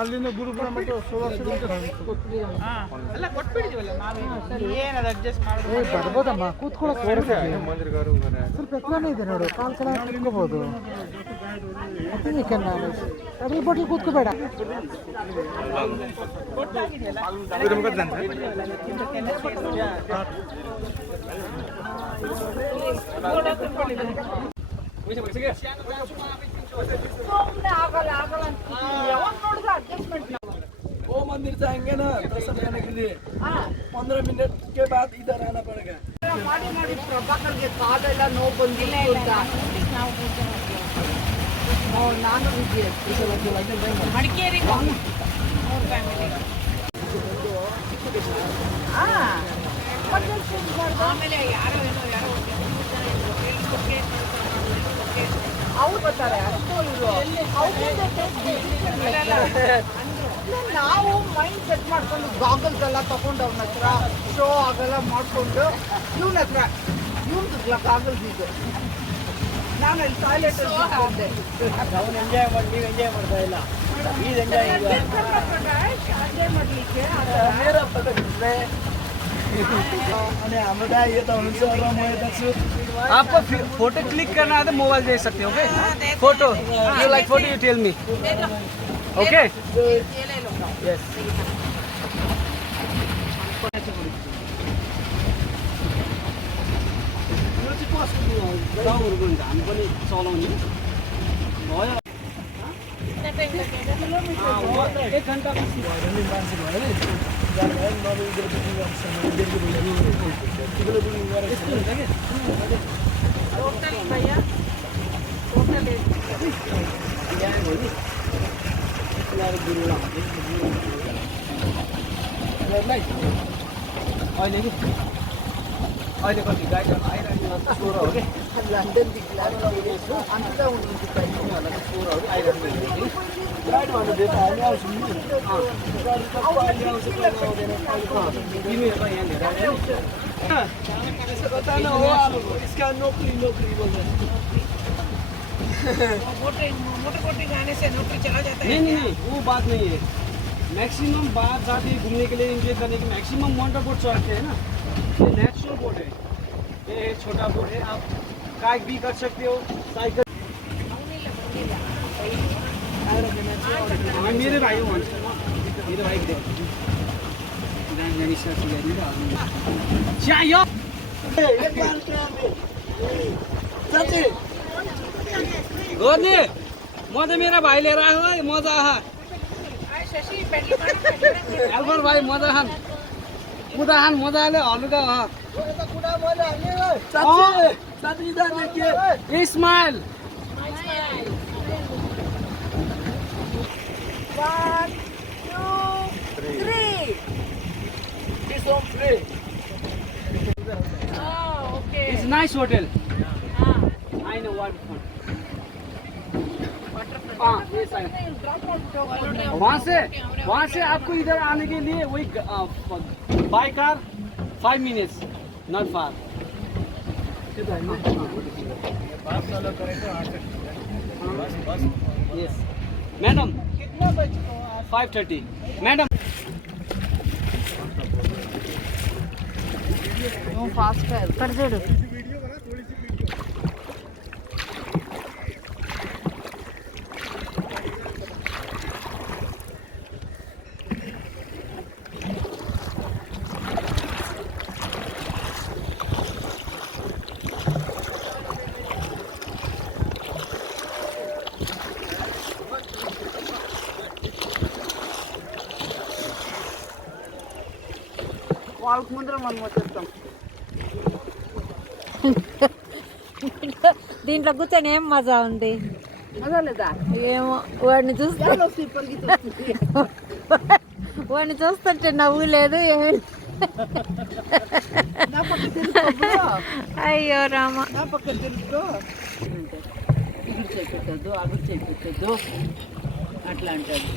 ಅಲ್ಲಿಂದ ಗುರುಪುರ ಮತ್ತು ಬರ್ಬೋದಮ್ಮ ಕೂತ್ಕೊಳ್ಳೋಕೆ ಸ್ವಲ್ಪ ಎತ್ತನೇ ಇದೆ ನೋಡು ಕಾಲು ಕಡೆ ತಿಳ್ಕೋಬಹುದು ಅದ್ರ ಬಟ್ಲು ಕೂತ್ಕೋಬೇಡ वो मंदिर जाएंगे ना दर्शन करने के लिए 15 मिनट के बाद इधर आना पड़ेगा प्रभाकर के कालेಲ್ಲ ನೋವು ಬಂದಿಲ್ಲ ಅಂತ ನಾನು ಮಡಿಕೇರಿ ಆಮೇಲೆ ಯಾರೋ ಅವ್ರು ಬರ್ತಾರೆ ಅಷ್ಟು ನಾವು ಮೈಂಡ್ ಸೆಟ್ ಮಾಡ್ಕೊಂಡು ಗಾಗಲ್ಸ್ ಎಲ್ಲ ತಗೊಂಡು ಅವನ ಹತ್ರ ಶೋ ಆಗೆಲ್ಲ ಮಾಡ್ಕೊಂಡು ಇವನ ಹತ್ರ ಇವ್ನದು ಗಾಗಲ್ಸ್ ಇದು ನಾನು ಅಲ್ಲಿ ಟಾಯ್ಲೆಟ್ ಎಂಜಾಯ್ ಮಾಡಿ ನೀವು ಎಂಜಾಯ್ ಮಾಡ್ತಾ ಇಲ್ಲ ಪ್ಲೀಸ್ ಎಂಜಾಯ್ ಮಾಡ್ಲಿಕ್ಕೆ आपको फोटो क्लिक करना है तो मोबाइल दे सकते हो photo you like photo you tell me okay yes हामी पनि चलाउने भयो 1 घन्टा अहिले कति गाडी आइरहेको छोराहरू लन्डनदेखि अन्त उनीहरूको छोराहरू आइरहेको गाडी भन्नु दियो त हामी आउँछौँ तिमीहरूलाई यहाँ लिएर इसका नौकरी बोल मोटर जाने से नौकरी चला जाता है नहीं वो बात नहीं है मैक्सिमम बाहर जाते घूमने के लिए एंजॉय करने के मैक्सिमम मोटर बोट चढ़ते हैं ना ये नेचुरल बोट है ये छोटा बोट है आप काइक भी कर सकते हो साइकिल मेरे भाई हो मेरे भाइ गर्ने म त मेरा भाइ लिएर आएको मजा आहा एल्बर भाइ मजा खान मजाले हल्का smile 1, 2, 3 This one free. Oh, okay. It's nice hotel. I know what one. Yes, I know. वहाँ से आपको इधर आने के लिए वही by car 5 minutes, not far. Yes. Madam 5:30 madam fast है कर जोड़ వాళ్ళకు ముందర మనం వచ్చేస్తాం దీంట్లో కూర్చొని ఏం మజా ఉంది మజా లేదా ఏమో వాడిని చూస్తుంటే నవ్వు లేదు ఏమి అయ్యో రామ నా పక్కన తెలుసుకో ఇగురు చేపెట్టద్దు అగురు చేపెట్టద్దు అట్లా అంటాడు